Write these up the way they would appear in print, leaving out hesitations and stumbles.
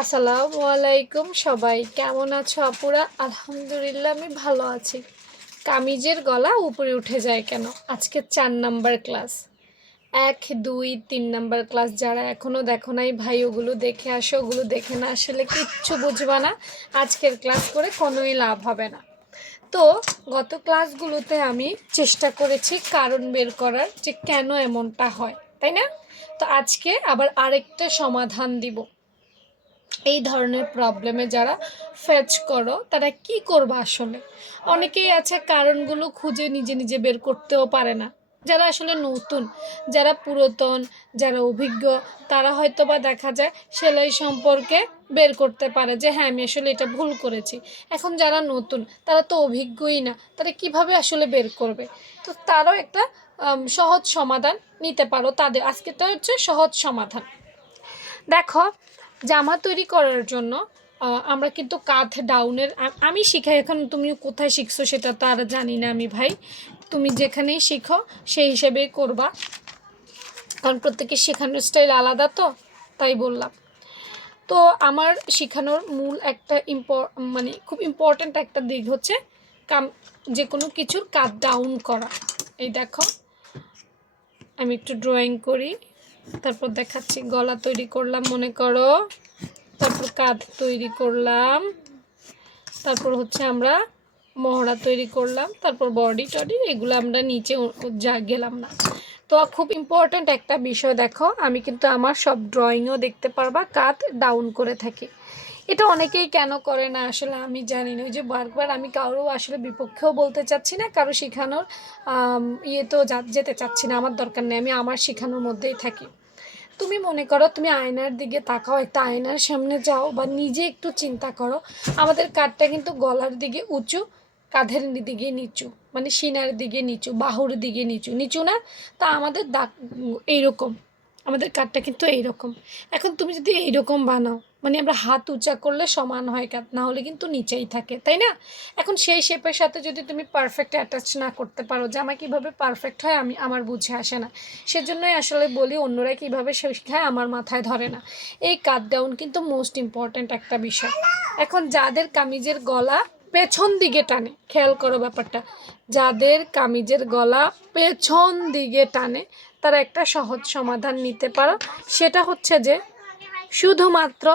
আসসালামু আলাইকুম সবাই কেমন আছো আপুরা? আলহামদুলিল্লাহ আমি ভালো আছি। কামিজের গলা উপরে উঠে যায় কেন, আজকে 4 নাম্বার ক্লাস। 1 2 3 নাম্বার ক্লাস যারা এখনও দেখো নাই ভাই, ওগুলো দেখে আসো। ওগুলো দেখে না আসলে কিচ্ছু বুঝবা না। আজকের ক্লাস করে কোনোই লাভ হবে না। তো গত ক্লাসগুলোতে আমি চেষ্টা করেছি কারণ বের করার, যে কেন এমনটা হয়, তাই না? তো আজকে আবার আরেকটা সমাধান দিব। এই ধরনের প্রবলেমে যারা ফেস করো তারা কি করবে আসলে? অনেকেই আছে কারণগুলো খুঁজে নিজে নিজে বের করতেও পারে না। যারা আসলে নতুন, যারা পুরাতন, যারা অভিজ্ঞ, তারা হয়তো বা দেখা যায় সেলাই সম্পর্কে বের করতে পারে যে হ্যাঁ আমি আসলে এটা ভুল করেছি। এখন যারা নতুন তারা তো অভিজ্ঞই না, তারা কিভাবে আসলে বের করবে? তো তারও একটা সহজ সমাধান নিতে পারো তাদের। আজকেটা হচ্ছে সহজ সমাধান। দেখো, জামা তৈরি করার জন্য আমরা কিন্তু কাঁধ ডাউনের আমি শিখাই। এখন তুমি কোথায় শিখছো সেটা তো আর জানি না আমি ভাই। তুমি যেখানেই শিখো সেই হিসেবেই করবা, কারণ প্রত্যেকের শেখানোর স্টাইল আলাদা, তো তাই বললাম। তো আমার শেখানোর মূল একটা মানে খুব ইম্পর্ট্যান্ট একটা দিক হচ্ছে কাম যে কোনো কিছুর কাঁধ ডাউন করা। এই দেখো, আমি একটু ড্রয়িং করি, তারপর দেখাচ্ছি। গলা তৈরি করলাম মনে করো, তারপর কাঁধ তৈরি করলাম, তারপর হচ্ছে আমরা মহড়া তৈরি করলাম, তারপর বডি টডি এগুলো আমরা নিচে যা গেলাম না। তো খুব ইম্পর্ট্যান্ট একটা বিষয়, দেখো আমি কিন্তু আমার সব ড্রয়িংও দেখতে পারবা কাঁধ ডাউন করে থাকি। এটা অনেকেই কেন করে না আসলে আমি জানি না। ওই যে বারবার আমি কারো আসলে বিপক্ষেও বলতে চাচ্ছি না, কারো শেখানোর ইয়েতেও যেতে চাচ্ছি না। আমার দরকার নেই, আমি আমার শেখানোর মধ্যেই থাকি। তুমি মনে করো তুমি আয়নার দিকে তাকাও, একটা আয়নার সামনে যাও বা নিজে একটু চিন্তা করো। আমাদের কাঁধটা কিন্তু গলার দিকে উঁচু, কাঁধের দিকে নিচু, মানে সিনার দিকে নিচু, বাহুর দিকে নিচু নিচু না? তা আমাদের দাগ এইরকম, আমাদের কাঁধটা কিন্তু এইরকম। এখন তুমি যদি এইরকম বানাও, মানে আমরা হাত উঁচা করলে সমান হয় কাঁধ, না হলে কিন্তু নিচেই থাকে, তাই না? এখন সেই শেপের সাথে যদি তুমি পারফেক্ট অ্যাটাচ না করতে পারো, যে আমার কীভাবে পারফেক্ট হয় আমার বুঝে আসে না। সেজন্যই আসলে বলি অন্যরা কীভাবে শেখায় আমার মাথায় ধরে না। এই কাট ডাউন কিন্তু মোস্ট ইম্পর্ট্যান্ট একটা বিষয়। এখন যাদের কামিজের গলা পেছন দিকে টানে, খেয়াল করো ব্যাপারটা, যাদের কামিজের গলা পেছন দিকে টানে তারা একটা সহজ সমাধান নিতে পারো। সেটা হচ্ছে যে শুধুমাত্র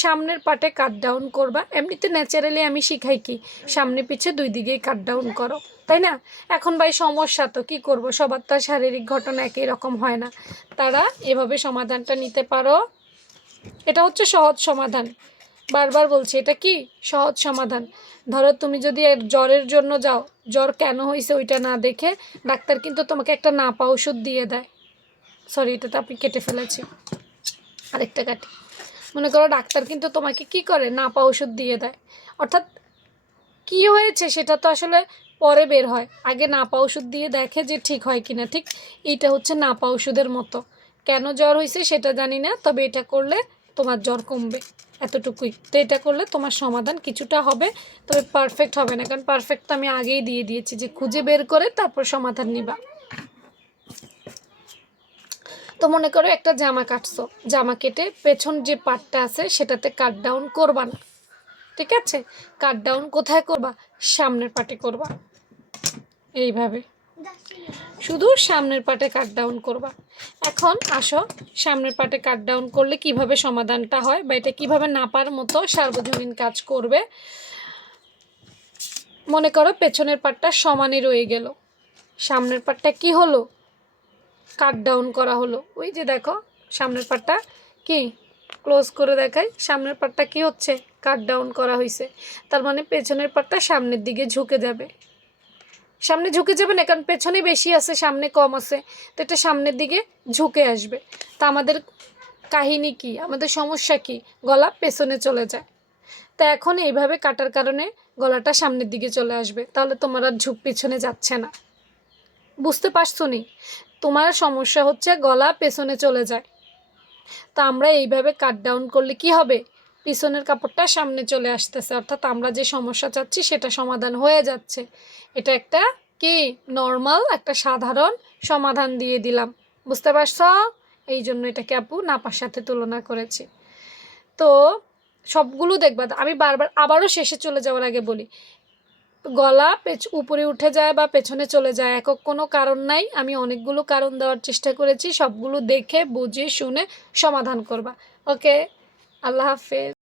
সামনের পাটে কাট ডাউন করবা। এমনিতে ন্যাচারালি আমি শিখাই কি সামনে পিছে দুই দিকেই কাট ডাউন করো, তাই না? এখন ভাই সমস্যা তো কী করবো, সবার তো শারীরিক ঘটনা একই রকম হয় না। তারা এভাবে সমাধানটা নিতে পারো। এটা হচ্ছে সহজ সমাধান, বারবার বলছি এটা কি সহজ সমাধান। ধরো তুমি যদি জ্বরের জন্য যাও, জ্বর কেন হয়েছে ওইটা না দেখে ডাক্তার কিন্তু তোমাকে একটা নাপা ওষুধ দিয়ে দেয়। সরি, এটা তো আপনি কেটে ফেলেছি, আরেকটা কাটি। মনে করো ডাক্তার কিন্তু তোমাকে কি করে, নাপা ওষুধ দিয়ে দেয়। অর্থাৎ কি হয়েছে সেটা তো আসলে পরে বের হয়, আগে নাপা ওষুধ দিয়ে দেখে যে ঠিক হয় কিনা। ঠিক এইটা হচ্ছে নাপা ওষুধের মতো। কেন জ্বর হয়েছে সেটা জানি না, তবে এটা করলে তোমার জ্বর কমবে, এতটুকুই। তো এটা করলে তোমার সমাধান কিছুটা হবে, তবে পারফেক্ট হবে না, কারণ পারফেক্ট তো আমি আগেই দিয়ে দিয়েছি যে খুঁজে বের করে তারপর সমাধান নিবা। তো মনে করো একটা জামা কাটছো, জামা কেটে পেছন যে পার্টটা আছে সেটাতে কাট ডাউন করবা না, ঠিক আছে? কাট ডাউন কোথায় করবা? সামনের পার্টে করবা, এইভাবে শুধু সামনের পার্টে কাট ডাউন করবা। এখন আসো, সামনের পার্টে কাট ডাউন করলে কিভাবে সমাধানটা হয় বা এটা কিভাবে নাপার মতো সার্বজনীন কাজ করবে। মনে করো পেছনের পার্টটা সমানই রয়ে গেল, সামনের পার্টটা কি হলো, কাট ডাউন করা হলো। ওই যে দেখো সামনের পার্টটা কি, ক্লোজ করে দেখাই, সামনের পার্টটা কি হচ্ছে, কাট ডাউন করা হয়েছে। তার মানে পেছনের পার্টটা সামনের দিকে ঝুঁকে যাবে। সামনে ঝুঁকে যাবে না, কারণ পেছনে বেশি আছে সামনে কম আছে, তো এটা সামনের দিকে ঝুঁকে আসবে। তা আমাদের কাহিনী কি, আমাদের সমস্যা কি, গলা পেছনে চলে যায়। তা এখন এইভাবে কাটার কারণে গলাটা সামনের দিকে চলে আসবে, তাহলে তোমার আর ঝুঁক পিছনে যাচ্ছে না। বুঝতে পারছো নি? তোমার সমস্যা হচ্ছে গলা পেছনে চলে যায়। তা আমরা এইভাবে কাট ডাউন করলে কি হবে, পিছনের কাপড়টা সামনে চলে আসতেছে, অর্থাৎ আমরা যে সমস্যা চাচ্ছি সেটা সমাধান হয়ে যাচ্ছে। এটা একটা কি নর্মাল একটা সাধারণ সমাধান দিয়ে দিলাম, বুঝতে পারছো? এই জন্য এটাকে আপু নাপার সাথে তুলনা করেছি। তো সবগুলো দেখবা। আমি বারবার আবারও শেষে চলে যাওয়ার আগে বলি, গলা উপরে উঠে যায় বা পেছনে চলে যায়, একক কোনো কারণ নাই। আমি অনেকগুলো কারণ দেওয়ার চেষ্টা করেছি, সবগুলো দেখে বুঝে শুনে সমাধান করবা। ওকে, আল্লাহ হাফেজ।